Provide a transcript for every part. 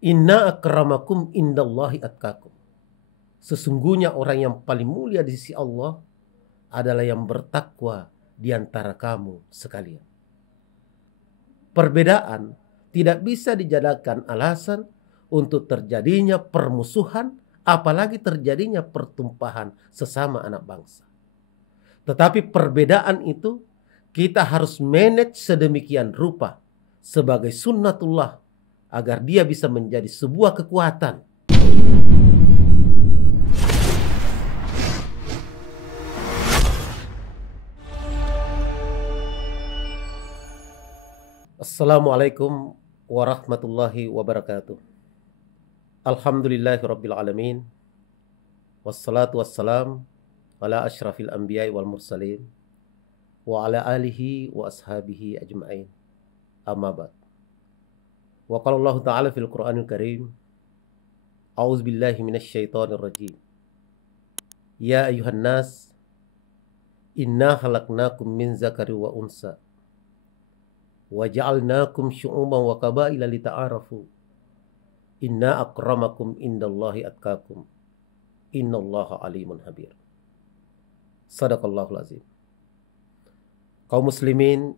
Inna akramakum indallahi atqakum. Sesungguhnya orang yang paling mulia di sisi Allah adalah yang bertakwa di antara kamu sekalian. Perbedaan tidak bisa dijadikan alasan untuk terjadinya permusuhan, apalagi terjadinya pertumpahan sesama anak bangsa. Tetapi perbedaan itu kita harus manage sedemikian rupa sebagai sunnatullah agar dia bisa menjadi sebuah kekuatan. Assalamualaikum warahmatullahi wabarakatuh. Alhamdulillahirabbil alamin. Wassalatu wassalam ala asyrafil anbiya'i wal mursalin wa ala alihi wa ashabihi ajma'in. Amma ba'd. Wa qala Allah ta'ala fil Qur'anil Karim, a'udzu billahi minasyaitonir rajim. Ya ayuhan nas, inna khalaqnakum min zakari wa unsa wa ja'alnakum syu'uban wa qabaila lita'arafu. Inna akramakum indallahi atqakum. Innallaha alimun habir. Sadaqallahul azim. Kaum muslimin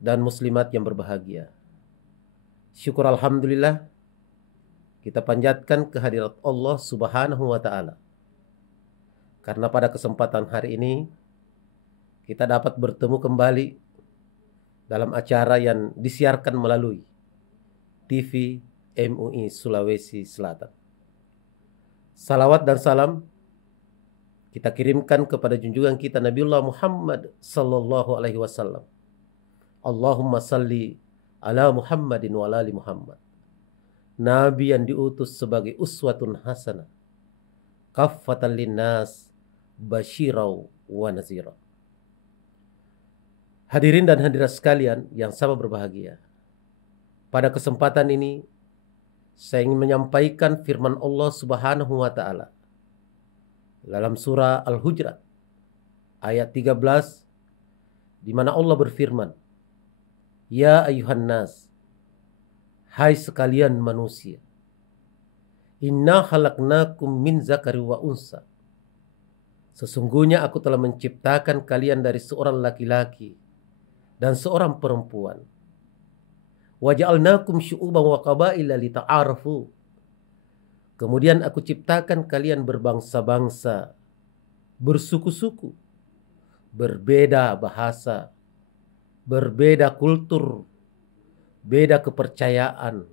dan muslimat yang berbahagia, syukur alhamdulillah kita panjatkan kehadirat Allah Subhanahu wa ta'ala, karena pada kesempatan hari ini kita dapat bertemu kembali dalam acara yang disiarkan melalui TV MUI Sulawesi Selatan. Salawat dan salam kita kirimkan kepada junjungan kita Nabiullah Muhammad sallallahu alaihi wasallam. Allahumma salli ala Muhammadin wa ala ali Muhammad. Nabi yang diutus sebagai uswatun hasanah, kaffatan linnas, basyirau wa nazira. Hadirin dan hadirat sekalian yang sama berbahagia, pada kesempatan ini saya ingin menyampaikan firman Allah Subhanahu wa ta'ala dalam surah Al-Hujurat ayat 13, di mana Allah berfirman, Ya ayuhan nas, hai sekalian manusia, inna khalaqnakum min zakari wa unsa. Sesungguhnya aku telah menciptakan kalian dari seorang laki-laki dan seorang perempuan. Wa ja'alnakum syu'uban wa qabaila lita'arafu. Kemudian aku ciptakan kalian berbangsa-bangsa, bersuku-suku, berbeda bahasa, berbeda kultur, beda kepercayaan,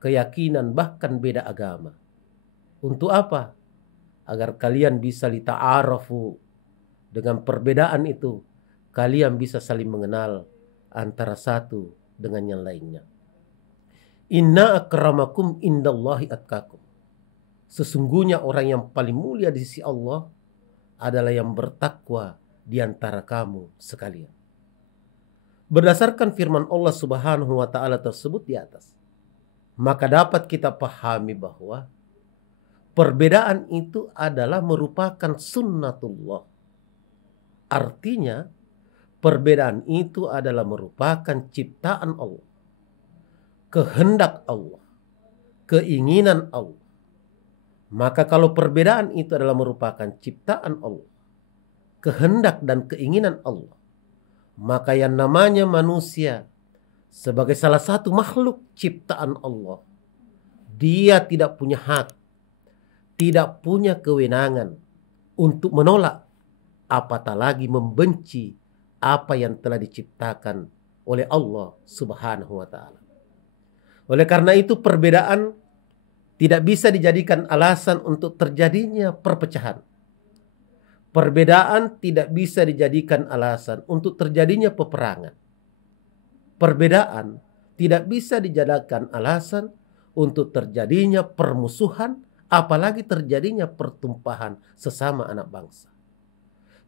keyakinan, bahkan beda agama. Untuk apa? Agar kalian bisa lita'arafu. Dengan perbedaan itu kalian bisa saling mengenal antara satu dengan yang lainnya. Inna akramakum indallahi atqakum. Sesungguhnya orang yang paling mulia di sisi Allah adalah yang bertakwa di antara kamu sekalian. Berdasarkan firman Allah Subhanahu wa ta'ala tersebut di atas, maka dapat kita pahami bahwa perbedaan itu adalah merupakan sunnatullah. Artinya perbedaan itu adalah merupakan ciptaan Allah, kehendak Allah, keinginan Allah. Maka kalau perbedaan itu adalah merupakan ciptaan Allah, kehendak dan keinginan Allah, maka yang namanya manusia sebagai salah satu makhluk ciptaan Allah, dia tidak punya hak, tidak punya kewenangan untuk menolak, apatah lagi membenci apa yang telah diciptakan oleh Allah Subhanahu wa ta'ala. Oleh karena itu perbedaan tidak bisa dijadikan alasan untuk terjadinya perpecahan. Perbedaan tidak bisa dijadikan alasan untuk terjadinya peperangan. Perbedaan tidak bisa dijadikan alasan untuk terjadinya permusuhan, apalagi terjadinya pertumpahan sesama anak bangsa.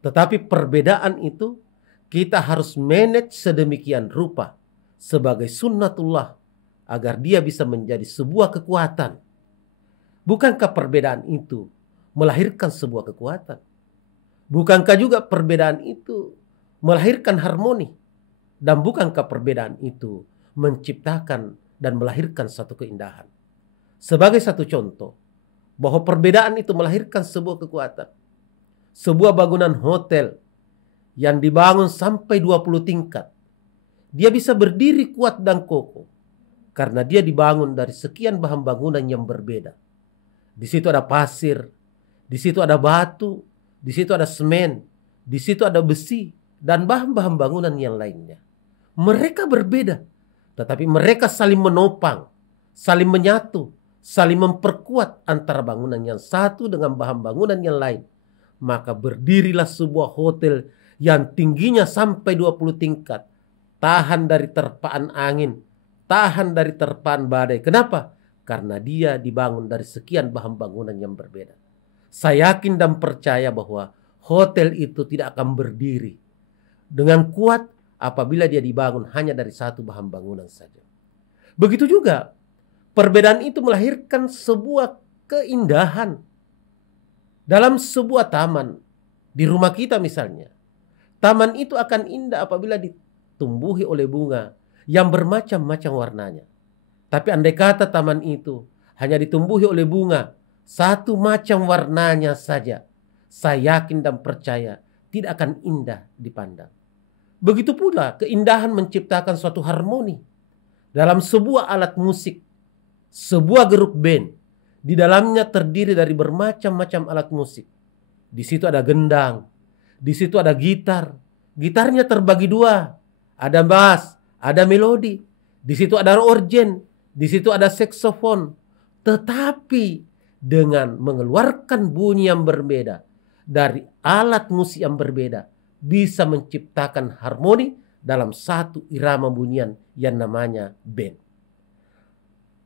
Tetapi perbedaan itu kita harus manage sedemikian rupa sebagai sunnatullah agar dia bisa menjadi sebuah kekuatan. Bukankah perbedaan itu melahirkan sebuah kekuatan? Bukankah juga perbedaan itu melahirkan harmoni? Dan bukankah perbedaan itu menciptakan dan melahirkan satu keindahan? Sebagai satu contoh, bahwa perbedaan itu melahirkan sebuah kekuatan. Sebuah bangunan hotel yang dibangun sampai 20 tingkat. Dia bisa berdiri kuat dan kokoh karena dia dibangun dari sekian bahan bangunan yang berbeda. Di situ ada pasir, di situ ada batu, di situ ada semen, di situ ada besi, dan bahan-bahan bangunan yang lainnya. Mereka berbeda, tetapi mereka saling menopang, saling menyatu, saling memperkuat antara bangunan yang satu dengan bahan bangunan yang lain. Maka berdirilah sebuah hotel yang tingginya sampai 20 tingkat. Tahan dari terpaan angin, tahan dari terpaan badai. Kenapa? Karena dia dibangun dari sekian bahan bangunan yang berbeda. Saya yakin dan percaya bahwa hotel itu tidak akan berdiri dengan kuat apabila dia dibangun hanya dari satu bahan bangunan saja. Begitu juga perbedaan itu melahirkan sebuah keindahan. Dalam sebuah taman, di rumah kita misalnya, taman itu akan indah apabila ditumbuhi oleh bunga yang bermacam-macam warnanya. Tapi andai kata taman itu hanya ditumbuhi oleh bunga satu macam warnanya saja, saya yakin dan percaya tidak akan indah dipandang. Begitu pula keindahan menciptakan suatu harmoni dalam sebuah alat musik, sebuah grup band. Di dalamnya terdiri dari bermacam-macam alat musik. Di situ ada gendang, di situ ada gitar. Gitarnya terbagi dua, ada bass, ada melodi. Di situ ada organ, di situ ada saksofon. Tetapi dengan mengeluarkan bunyi yang berbeda dari alat musik yang berbeda, bisa menciptakan harmoni dalam satu irama bunyian yang namanya band.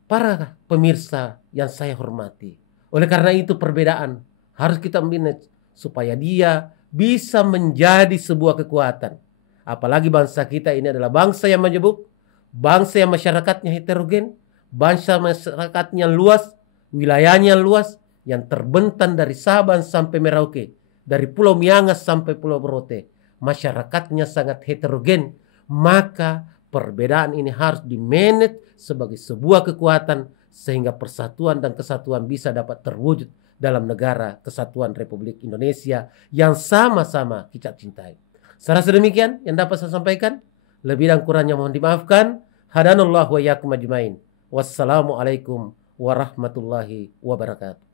Para pemirsa yang saya hormati, oleh karena itu perbedaan harus kita manage supaya dia bisa menjadi sebuah kekuatan. Apalagi bangsa kita ini adalah bangsa yang majemuk, bangsa yang masyarakatnya heterogen, bangsa masyarakatnya luas, wilayahnya luas, yang terbentang dari Sabang sampai Merauke, dari Pulau Miangas sampai Pulau Rote. Masyarakatnya sangat heterogen, maka perbedaan ini harus dimanage sebagai sebuah kekuatan sehingga persatuan dan kesatuan bisa dapat terwujud dalam negara kesatuan Republik Indonesia yang sama-sama kita cintai. Saya rasa demikian yang dapat saya sampaikan. Lebih dan kurangnya mohon dimaafkan. Hadanallahu wa iyyakum ajmain. Wassalamualaikum warahmatullahi wabarakatuh.